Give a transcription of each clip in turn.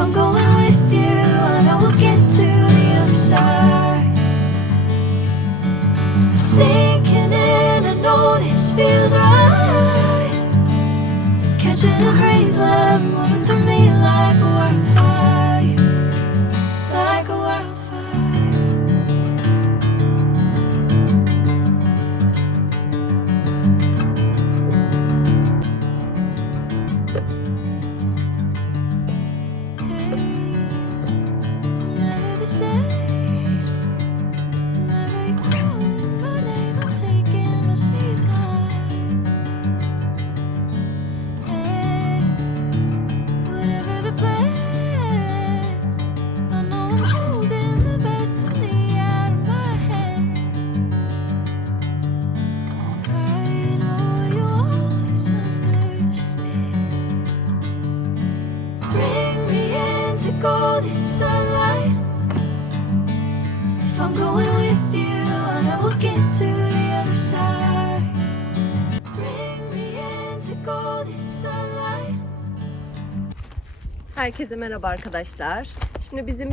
I'm going with you, I know we'll get to the other side. Sinking in, I know this feels right. Catching a breeze, love moving through me like a wildfire, like a wildfire. Golden sunlight. If I'm going with you, I know we'll get to the other side. Bring me into golden sunlight. Herkese merhaba arkadaşlar. Şimdi bizim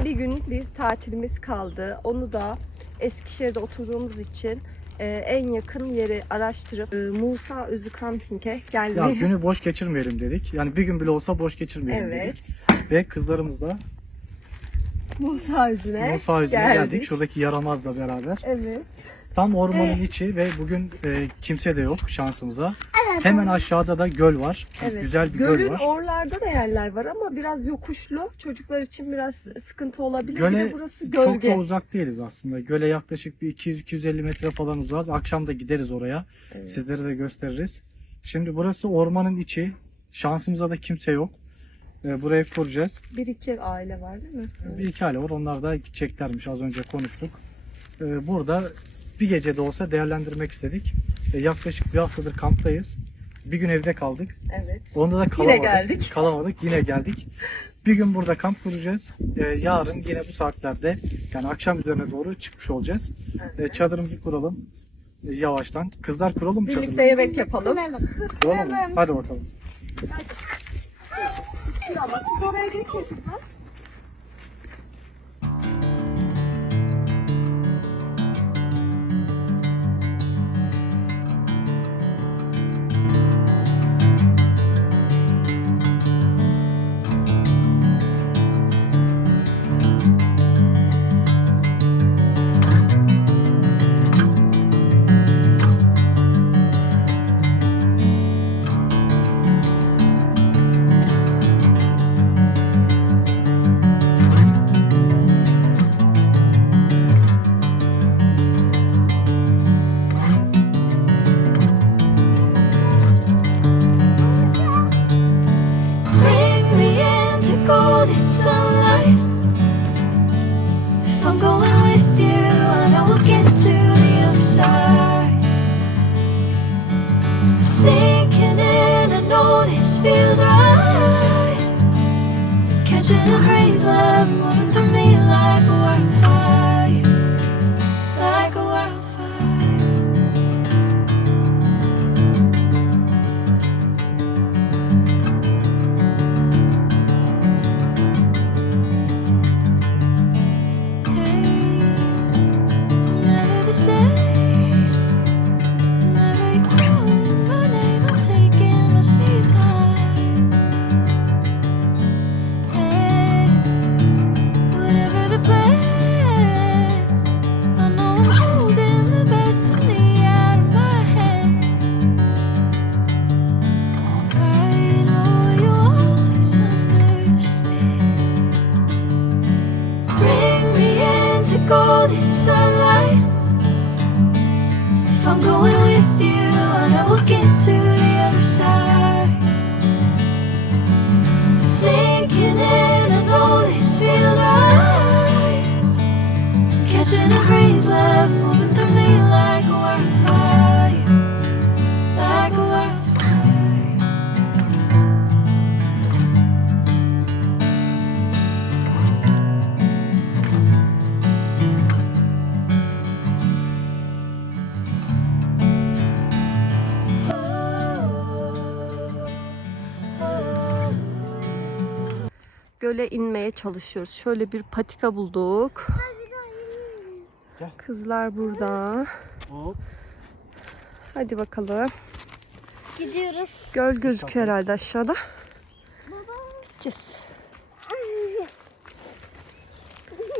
bir tatilimiz kaldı. Onu da Eskişehir'de oturduğumuz için en yakın yeri araştırıp Musa Özü Camping'e geldik. Ya günü boş geçirmeyelim dedik. Yani bir gün bile olsa boş geçirmeyelim dedik. Ve kızlarımızla Musa Özü'ne geldik. Şuradaki yaramazla beraber. Evet. Tam ormanın içi ve bugün kimse de yok şansımıza. Hemen aşağıda da göl var. Evet. Güzel bir göl var. Gölün oralarda da yerler var ama biraz yokuşlu. Çocuklar için biraz sıkıntı olabilir. Göle bir de burası gölge. çok da uzak değiliz aslında. Göle yaklaşık bir 200-250 metre falan uzağız. Akşam da gideriz oraya. Evet. Sizlere de gösteririz. Şimdi burası ormanın içi. Şansımıza da kimse yok. Burayı kuracağız. Bir iki aile var değil mi? Bir iki aile var. Onlar da gideceklermiş. Az önce konuştuk. Burada bir gece de olsa değerlendirmek istedik. Yaklaşık bir haftadır kamptayız. Bir gün evde kaldık. Evet. Onda da kalamadık. Yine geldik. Kalamadık. Yine geldik. Bir gün burada kamp kuracağız. Yarın yine bu saatlerde yani akşam üzerine doğru çıkmış olacağız. Evet. Çadırımızı kuralım. Yavaştan. Kızlar kuralım mı Birlikte çadırımızı? yemek yapalım. Kuralım mı? Hadi bakalım. Ama siz oraya geçin kızlar. Golden sunlight. If I'm going with you, I know we'll get to the other side. Sinking in, I know this feels right. Catching a breeze, love moving through me like a wildfire, like a wildfire. göle inmeye çalışıyoruz. Şöyle bir patika bulduk. Gel. Kızlar burada. Hop. Hadi bakalım. Gidiyoruz. Göl gözüküyor herhalde aşağıda. Gideceğiz.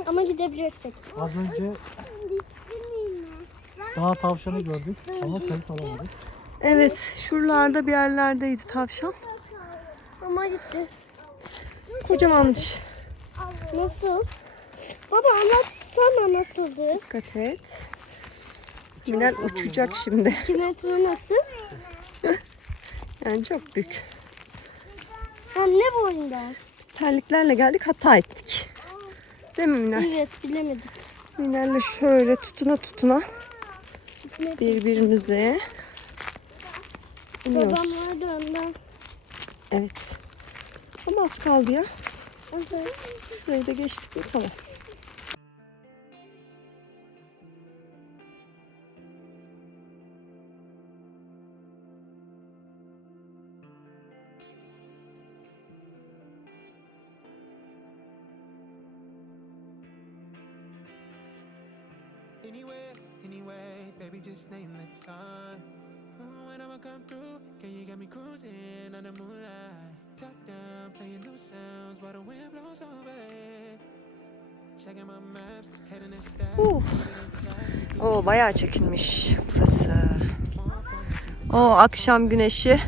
Ama gidebilirsek. Az önce dağ tavşanı gördük ama kayıt alamadık. Evet, şuralarda bir yerlerdeydi tavşan. Ama gitti. Kocamanmış. Nasıl? Baba anlatsana nasıldı? Dikkat et. Minel uçacak şimdi. 2 metre nasıl? Yani çok büyük. Ha ne boyunda? Biz terliklerle geldik, hata ettik. Değil mi Minel? Evet bilemedik. Minel'le şöyle tutuna birbirimize iniyoruz. Babam vardı önden. Evet. Ama az kaldı ya. Evet. Şurayı da geçtik mi tamam. Anyway, baby, just name the time. When I'ma come through, can you get me cruising on the moonlight? Top down, playing new sounds while the wind blows over it. Checking my maps, heading to O bayağı çekilmiş burası. O akşam güneşi.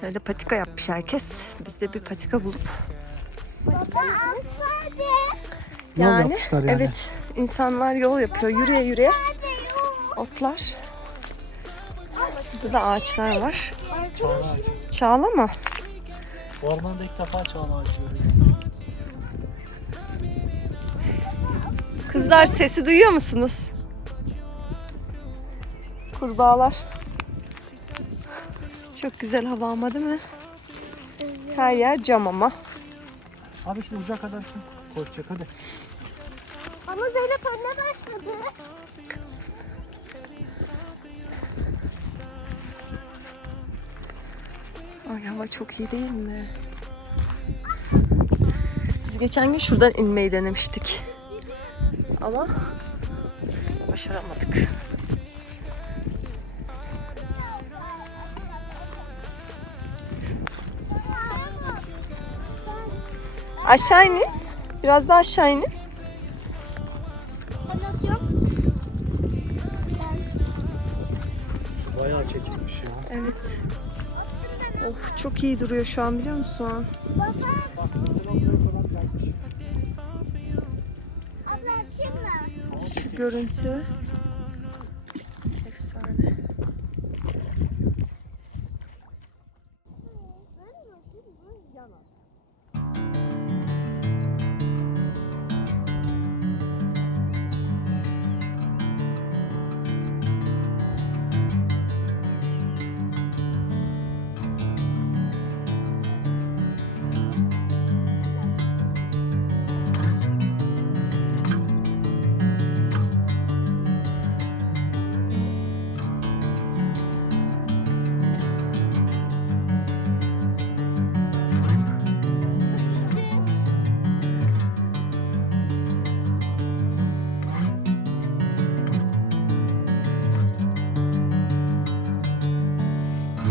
Şöyle patika yapmış herkes. Biz de bir patika bulup. Yol yapmışlar yani. Evet, insanlar yol yapıyor. Yürüye yürüye. Otlar. Burada da ağaçlar var. Çağla ağacı. Çağla mı? Ormanda ilk defa çağla ağacı görüyorum. Kızlar sesi duyuyor musunuz? Kurbağalar. Çok güzel hava ama değil mi? Her yer cam ama. Abi şu uca kadar koşacak hadi. Ama Zeynep anne başladı. Ay hava çok iyi değil mi? Biz geçen gün şuradan inmeyi denemiştik. Ama başaramadık. Aşağı inin. Biraz daha aşağı inin. Anlatıyorum. Bayağı çekilmiş ya. Evet. Of çok iyi duruyor şu an biliyor musun? Abla atayım mı? Şu görüntü. Efsane.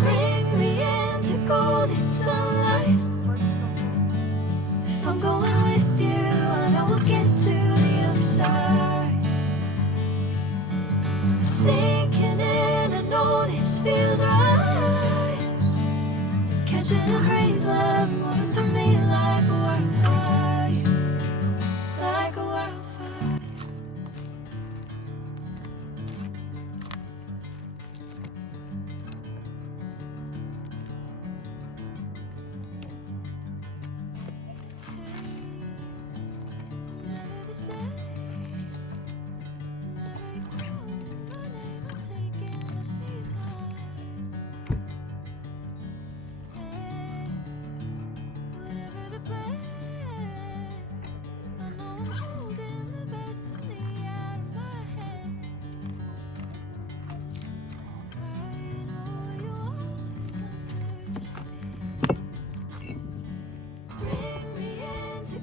Bring me into golden sunlight. If I'm going with you, I know we'll get to the other side. Sinking in, I know this feels right. Catching a crazy love moving through me like a wildfire, like a wildfire. Never the same. Never you calling my name, I'm taking my sweet time. Hey, whatever the plan, I know I'm holding the best of me out of my hand. I know you always understand. Bring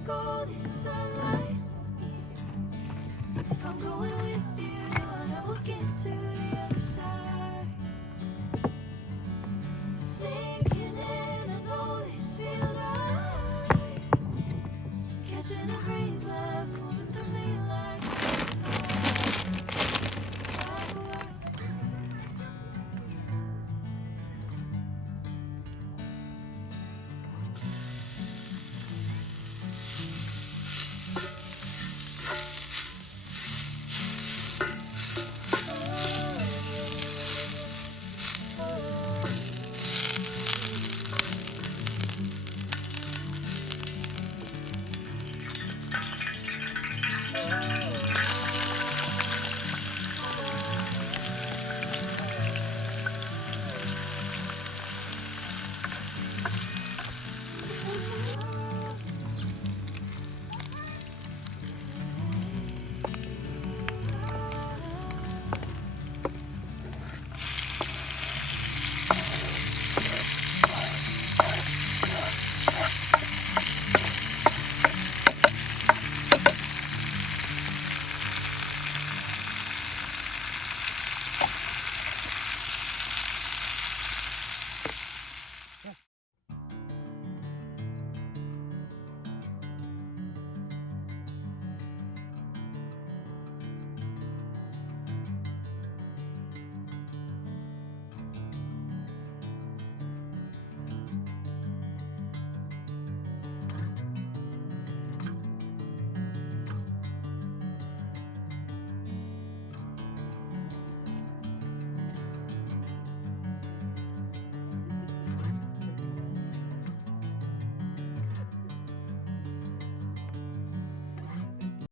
golden sunlight. If I'm going with you, I know we'll get to the other side. Sinking in, I know this feels right. Catching a breeze, love moving through me like